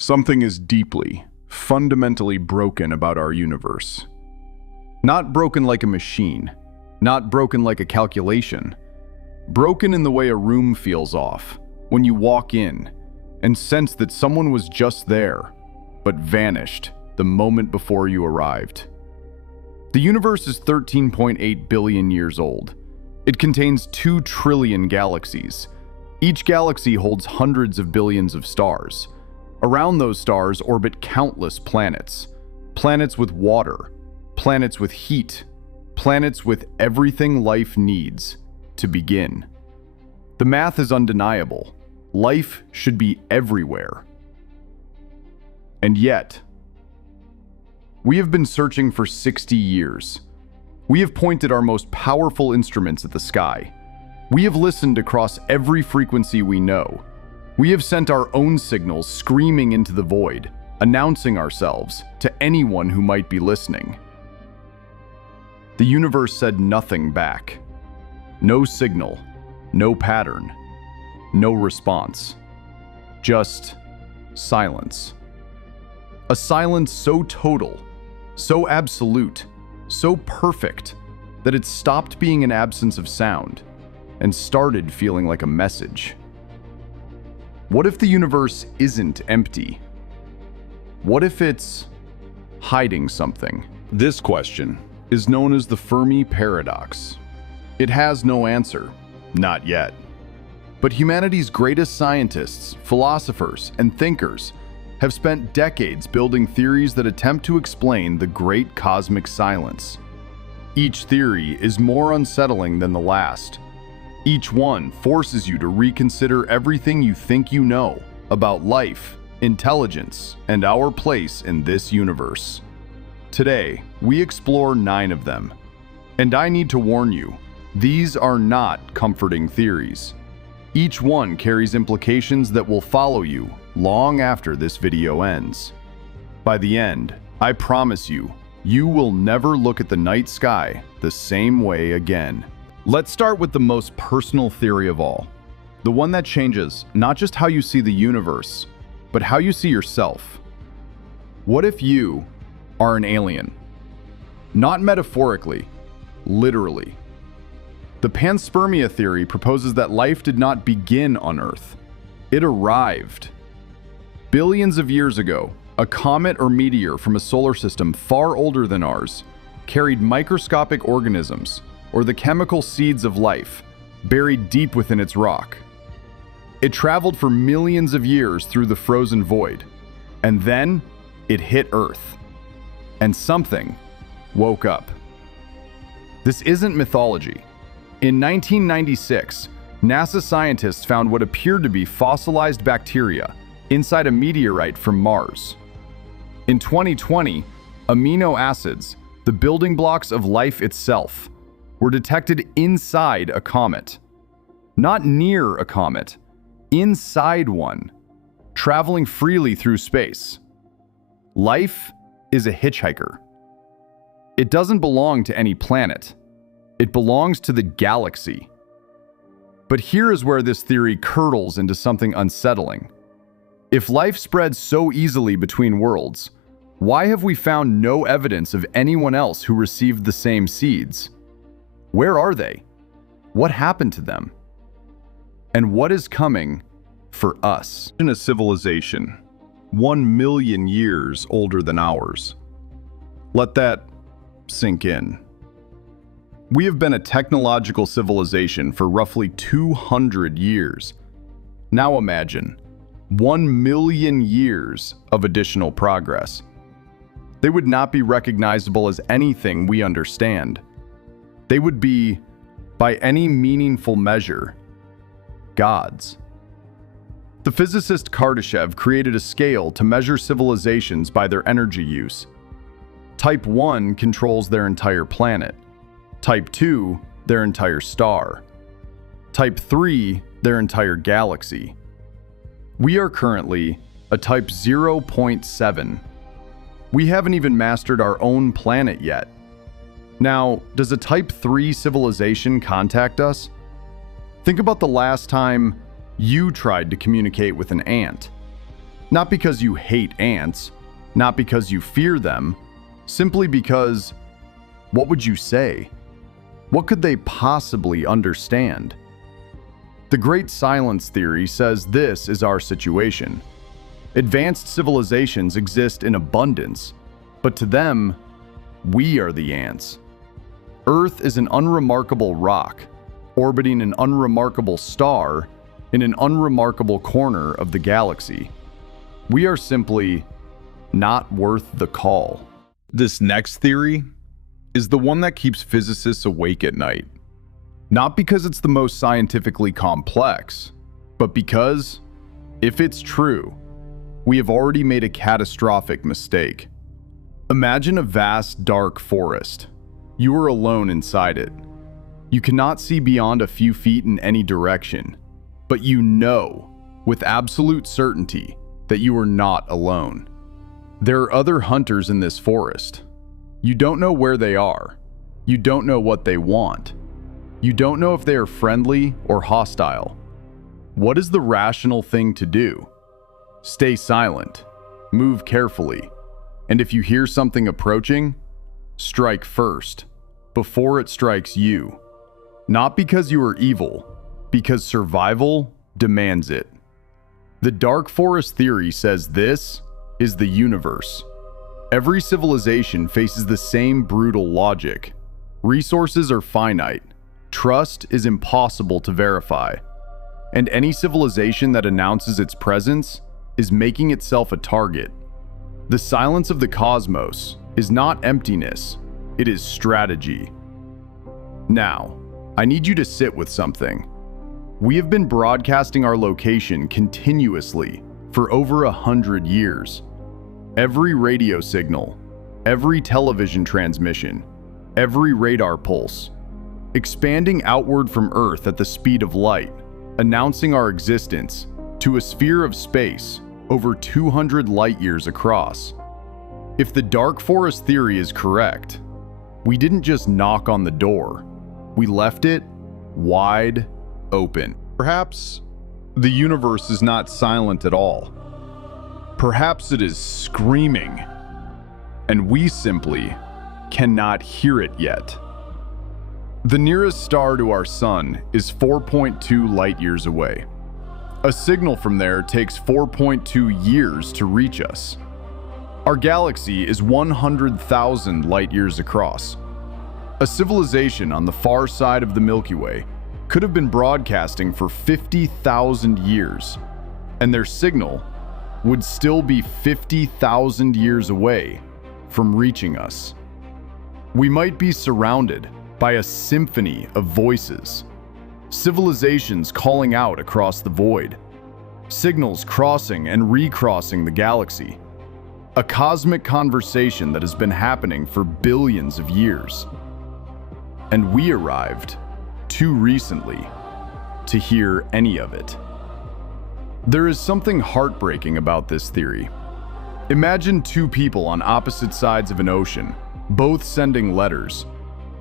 Something is deeply, fundamentally broken about our universe. Not broken like a machine, not broken like a calculation. Broken in the way a room feels off when you walk in and sense that someone was just there, but vanished the moment before you arrived. The universe is 13.8 billion years old. It contains 2 trillion galaxies. Each galaxy holds hundreds of billions of stars. Around those stars orbit countless planets. Planets with water, planets with heat, planets with everything life needs to begin. The math is undeniable. Life should be everywhere. And yet, we have been searching for 60 years. We have pointed our most powerful instruments at the sky. We have listened across every frequency we know. We have sent our own signals screaming into the void, announcing ourselves to anyone who might be listening. The universe said nothing back. No signal, no pattern, no response. Just silence. A silence so total, so absolute, so perfect, that it stopped being an absence of sound and started feeling like a message. What if the universe isn't empty? What if it's hiding something? This question is known as the Fermi Paradox. It has no answer, not yet. But humanity's greatest scientists, philosophers, and thinkers have spent decades building theories that attempt to explain the great cosmic silence. Each theory is more unsettling than the last. Each one forces you to reconsider everything you think you know about life, intelligence, and our place in this universe. Today, we explore 9 of them. And I need to warn you, these are not comforting theories. Each one carries implications that will follow you long after this video ends. By the end, I promise you, you will never look at the night sky the same way again. Let's start with the most personal theory of all. The one that changes not just how you see the universe, but how you see yourself. What if you are an alien? Not metaphorically, literally. The Panspermia theory proposes that life did not begin on Earth. It arrived. Billions of years ago, a comet or meteor from a solar system far older than ours carried microscopic organisms, or the chemical seeds of life, buried deep within its rock. It traveled for millions of years through the frozen void, and then it hit Earth, and something woke up. This isn't mythology. In 1996, NASA scientists found what appeared to be fossilized bacteria inside a meteorite from Mars. In 2020, amino acids, the building blocks of life itself, were detected inside a comet. Not near a comet, inside one, traveling freely through space. Life is a hitchhiker. It doesn't belong to any planet. It belongs to the galaxy. But here is where this theory curdles into something unsettling. If life spreads so easily between worlds, why have we found no evidence of anyone else who received the same seeds? Where are they? What happened to them? And what is coming for us? In a civilization 1 million years older than ours. Let that sink in. We have been a technological civilization for roughly 200 years. Now imagine 1 million years of additional progress. They would not be recognizable as anything we understand. They would be, by any meaningful measure, gods. The physicist Kardashev created a scale to measure civilizations by their energy use. Type 1 controls their entire planet. Type 2, their entire star. Type 3, their entire galaxy. We are currently a Type 0.7. We haven't even mastered our own planet yet. Now, does a Type 3 civilization contact us? Think about the last time you tried to communicate with an ant. Not because you hate ants, not because you fear them, simply because, what would you say? What could they possibly understand? The Great Silence Theory says this is our situation. Advanced civilizations exist in abundance, but to them, we are the ants. Earth is an unremarkable rock, orbiting an unremarkable star in an unremarkable corner of the galaxy. We are simply not worth the call. This next theory is the one that keeps physicists awake at night. Not because it's the most scientifically complex, but because, if it's true, we have already made a catastrophic mistake. Imagine a vast, dark forest. You are alone inside it. You cannot see beyond a few feet in any direction, but you know, with absolute certainty, that you are not alone. There are other hunters in this forest. You don't know where they are. You don't know what they want. You don't know if they are friendly or hostile. What is the rational thing to do? Stay silent, move carefully, and if you hear something approaching, strike first, before it strikes you. Not because you are evil, because survival demands it. The dark forest theory says this is the universe. Every civilization faces the same brutal logic. Resources are finite. Trust is impossible to verify. And any civilization that announces its presence is making itself a target. The silence of the cosmos is not emptiness, it is strategy. Now, I need you to sit with something. We have been broadcasting our location continuously for over 100 years. Every radio signal, every television transmission, every radar pulse, expanding outward from Earth at the speed of light, announcing our existence to a sphere of space over 200 light years across. If the dark forest theory is correct, we didn't just knock on the door, we left it wide open. Perhaps the universe is not silent at all. Perhaps it is screaming, and we simply cannot hear it yet. The nearest star to our sun is 4.2 light years away. A signal from there takes 4.2 years to reach us. Our galaxy is 100,000 light years across. A civilization on the far side of the Milky Way could have been broadcasting for 50,000 years, and their signal would still be 50,000 years away from reaching us. We might be surrounded by a symphony of voices, civilizations calling out across the void, signals crossing and recrossing the galaxy, a cosmic conversation that has been happening for billions of years. And we arrived too recently to hear any of it. There is something heartbreaking about this theory. Imagine two people on opposite sides of an ocean, both sending letters,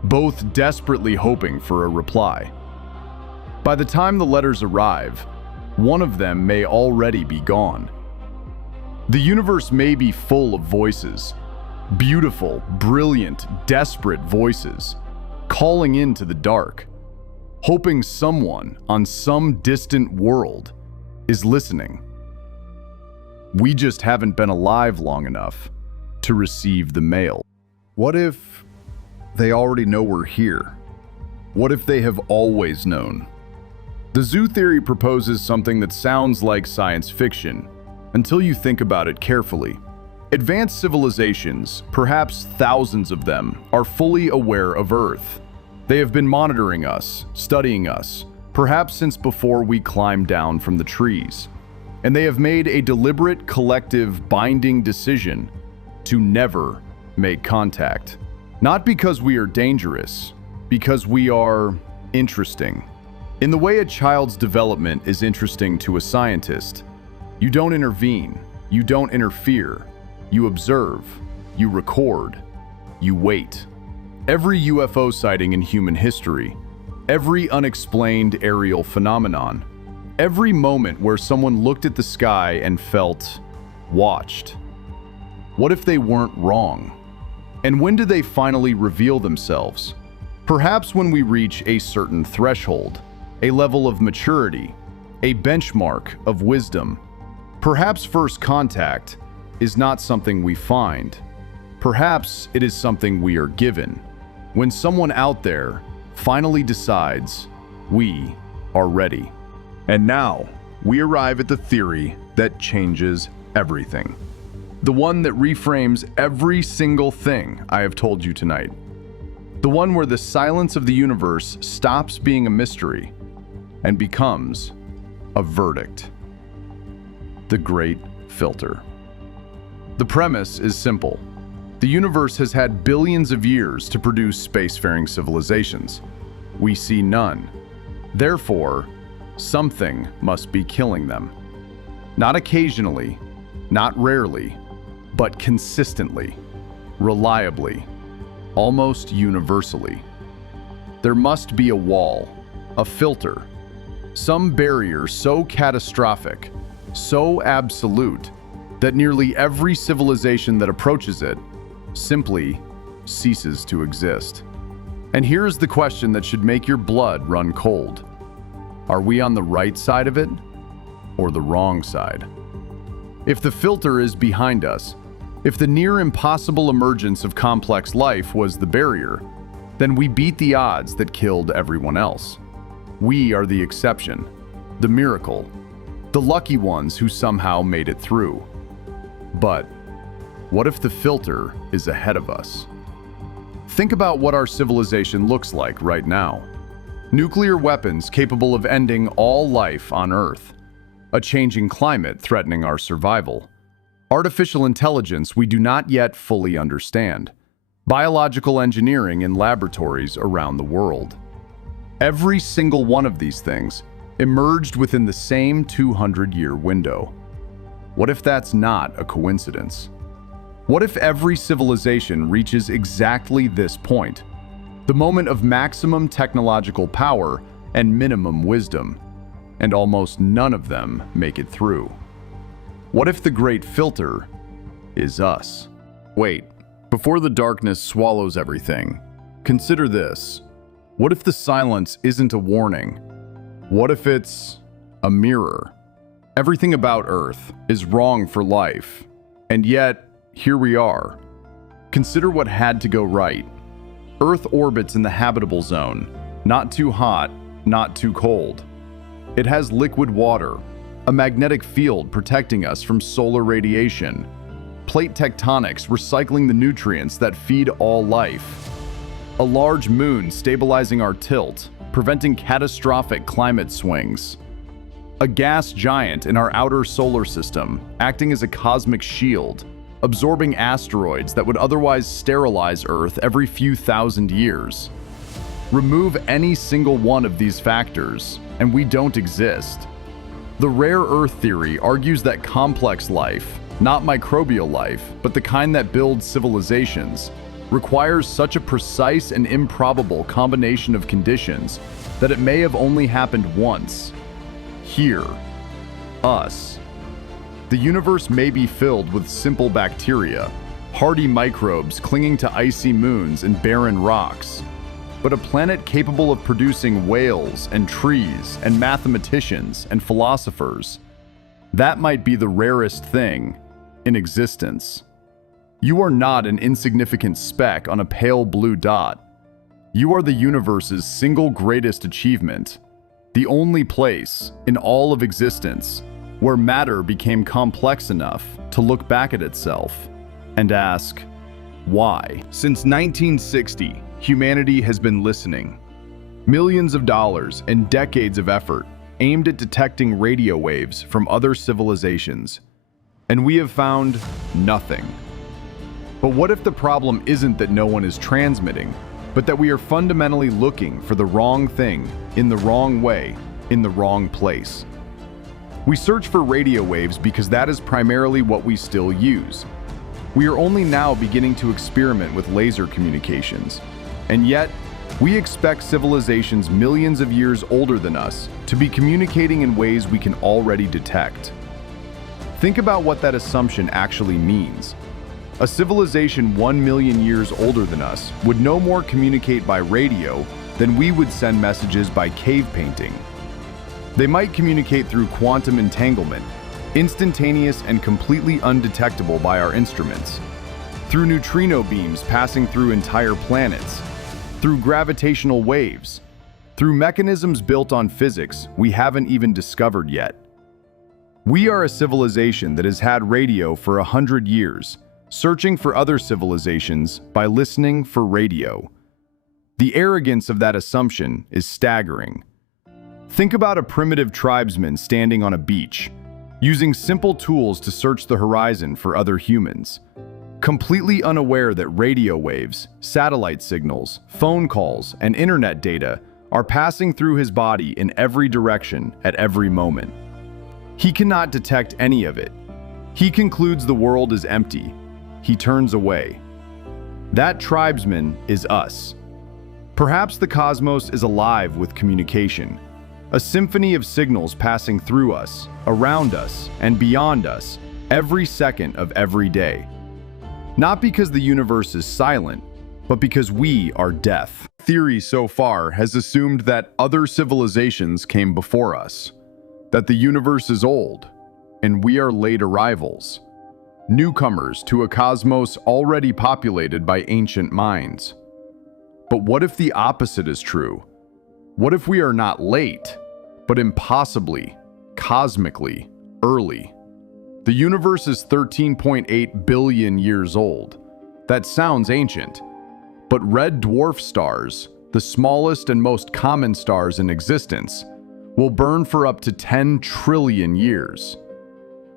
both desperately hoping for a reply. By the time the letters arrive, one of them may already be gone. The universe may be full of voices, beautiful, brilliant, desperate voices, calling into the dark, hoping someone on some distant world is listening. We just haven't been alive long enough to receive the mail. What if they already know we're here? What if they have always known? The zootheory proposes something that sounds like science fiction, until you think about it carefully. Advanced civilizations, perhaps thousands of them, are fully aware of Earth. They have been monitoring us, studying us, perhaps since before we climbed down from the trees. And they have made a deliberate, collective, binding decision to never make contact. Not because we are dangerous, because we are interesting. In the way a child's development is interesting to a scientist, you don't intervene, you don't interfere, you observe, you record, you wait. Every UFO sighting in human history, every unexplained aerial phenomenon, every moment where someone looked at the sky and felt watched? What if they weren't wrong? And when do they finally reveal themselves? Perhaps when we reach a certain threshold, a level of maturity, a benchmark of wisdom. Perhaps first contact is not something we find. Perhaps it is something we are given. When someone out there finally decides we are ready. And now, we arrive at the theory that changes everything. The one that reframes every single thing I have told you tonight. The one where the silence of the universe stops being a mystery and becomes a verdict. The Great Filter. The premise is simple. The universe has had billions of years to produce spacefaring civilizations. We see none. Therefore, something must be killing them. Not occasionally, not rarely, but consistently, reliably, almost universally. There must be a wall, a filter, some barrier so catastrophic, so absolute, that nearly every civilization that approaches it simply ceases to exist. And here's the question that should make your blood run cold. Are we on the right side of it or the wrong side? If the filter is behind us, if the near impossible emergence of complex life was the barrier, then we beat the odds that killed everyone else. We are the exception, the miracle, the lucky ones who somehow made it through. But what if the filter is ahead of us? Think about what our civilization looks like right now. Nuclear weapons capable of ending all life on Earth. A changing climate threatening our survival. Artificial intelligence we do not yet fully understand. Biological engineering in laboratories around the world. Every single one of these things emerged within the same 200-year window. What if that's not a coincidence? What if every civilization reaches exactly this point, the moment of maximum technological power and minimum wisdom, and almost none of them make it through? What if the Great Filter is us? Wait, before the darkness swallows everything, consider this. What if the silence isn't a warning? What if it's a mirror? Everything about Earth is wrong for life, and yet, here we are. Consider what had to go right. Earth orbits in the habitable zone, not too hot, not too cold. It has liquid water, a magnetic field protecting us from solar radiation, plate tectonics recycling the nutrients that feed all life, a large moon stabilizing our tilt, preventing catastrophic climate swings, a gas giant in our outer solar system acting as a cosmic shield, absorbing asteroids that would otherwise sterilize Earth every few thousand years. Remove any single one of these factors, and we don't exist. The rare earth theory argues that complex life, not microbial life, but the kind that builds civilizations, requires such a precise and improbable combination of conditions that it may have only happened once. Here. Us. The universe may be filled with simple bacteria, hardy microbes clinging to icy moons and barren rocks, but a planet capable of producing whales and trees and mathematicians and philosophers, that might be the rarest thing in existence. You are not an insignificant speck on a pale blue dot. You are the universe's single greatest achievement, the only place in all of existence where matter became complex enough to look back at itself and ask, why? Since 1960, humanity has been listening. Millions of dollars and decades of effort aimed at detecting radio waves from other civilizations, and we have found nothing. But what if the problem isn't that no one is transmitting, but that we are fundamentally looking for the wrong thing in the wrong way, in the wrong place? We search for radio waves because that is primarily what we still use. We are only now beginning to experiment with laser communications, and yet we expect civilizations millions of years older than us to be communicating in ways we can already detect. Think about what that assumption actually means. A civilization 1 million years older than us would no more communicate by radio than we would send messages by cave painting. They might communicate through quantum entanglement, instantaneous and completely undetectable by our instruments, through neutrino beams passing through entire planets, through gravitational waves, through mechanisms built on physics we haven't even discovered yet. We are a civilization that has had radio for 100 years, searching for other civilizations by listening for radio. The arrogance of that assumption is staggering. Think about a primitive tribesman standing on a beach, using simple tools to search the horizon for other humans, completely unaware that radio waves, satellite signals, phone calls, and internet data are passing through his body in every direction at every moment. He cannot detect any of it. He concludes the world is empty. He turns away. That tribesman is us. Perhaps the cosmos is alive with communication, a symphony of signals passing through us, around us, and beyond us every second of every day. Not because the universe is silent, but because we are deaf. Theory so far has assumed that other civilizations came before us, that the universe is old, and we are late arrivals, newcomers to a cosmos already populated by ancient minds. But what if the opposite is true? What if we are not late, but impossibly, cosmically, early? The universe is 13.8 billion years old. That sounds ancient. But red dwarf stars, the smallest and most common stars in existence, will burn for up to 10 trillion years.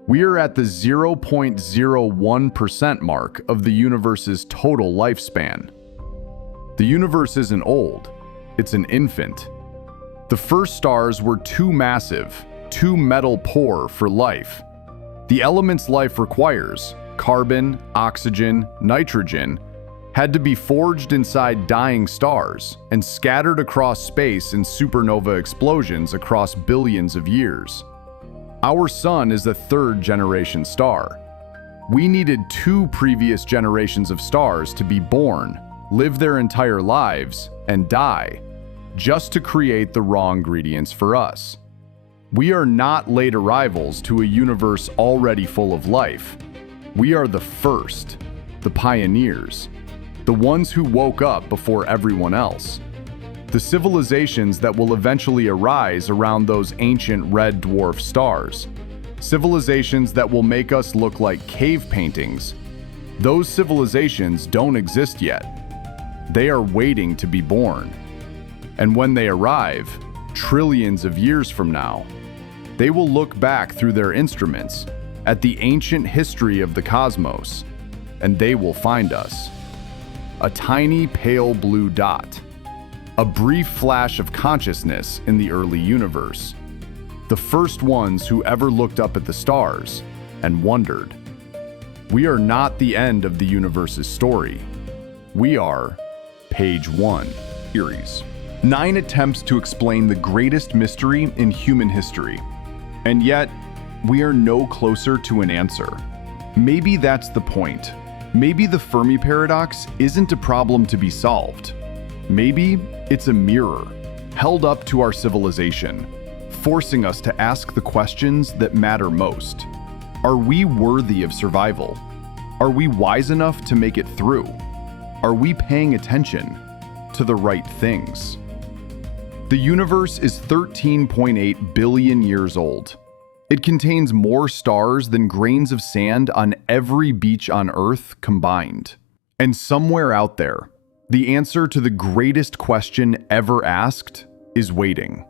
We are at the 0.01% mark of the universe's total lifespan. The universe isn't old, it's an infant. The first stars were too massive, too metal poor for life. The elements life requires, carbon, oxygen, nitrogen, had to be forged inside dying stars and scattered across space in supernova explosions across billions of years. Our sun is a third-generation star. We needed 2 previous generations of stars to be born, live their entire lives, and die, just to create the raw ingredients for us. We are not late arrivals to a universe already full of life. We are the first, the pioneers, the ones who woke up before everyone else. The civilizations that will eventually arise around those ancient red dwarf stars. Civilizations that will make us look like cave paintings. Those civilizations don't exist yet. They are waiting to be born. And when they arrive, trillions of years from now, they will look back through their instruments at the ancient history of the cosmos, and they will find us. A tiny pale blue dot. A brief flash of consciousness in the early universe. The first ones who ever looked up at the stars and wondered. We are not the end of the universe's story. We are page 1. Series. 9 attempts to explain the greatest mystery in human history. And yet, we are no closer to an answer. Maybe that's the point. Maybe the Fermi Paradox isn't a problem to be solved. Maybe it's a mirror held up to our civilization, forcing us to ask the questions that matter most. Are we worthy of survival? Are we wise enough to make it through? Are we paying attention to the right things? The universe is 13.8 billion years old. It contains more stars than grains of sand on every beach on Earth combined. And somewhere out there, the answer to the greatest question ever asked is waiting.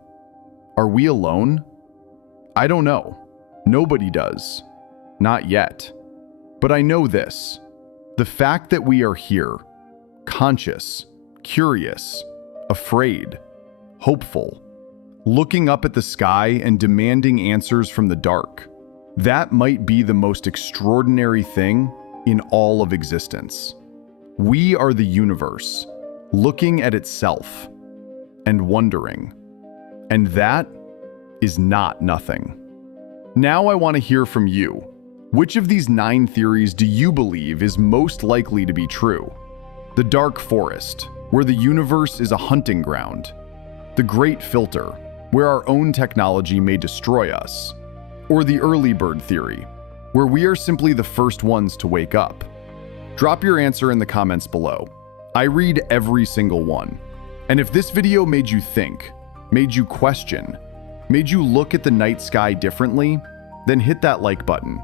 Are we alone? I don't know. Nobody does. Not yet. But I know this. The fact that we are here, conscious, curious, afraid, hopeful, looking up at the sky and demanding answers from the dark, that might be the most extraordinary thing in all of existence. We are the universe, looking at itself and wondering. And that is not nothing. Now I want to hear from you. Which of these 9 theories do you believe is most likely to be true? The dark forest, where the universe is a hunting ground. The great filter, where our own technology may destroy us. Or the early bird theory, where we are simply the first ones to wake up. Drop your answer in the comments below. I read every single one. And if this video made you think, made you question, made you look at the night sky differently, then hit that like button.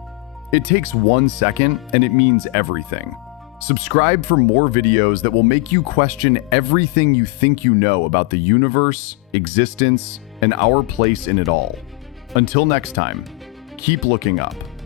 It takes 1 second and it means everything. Subscribe for more videos that will make you question everything you think you know about the universe, existence, and our place in it all. Until next time, keep looking up.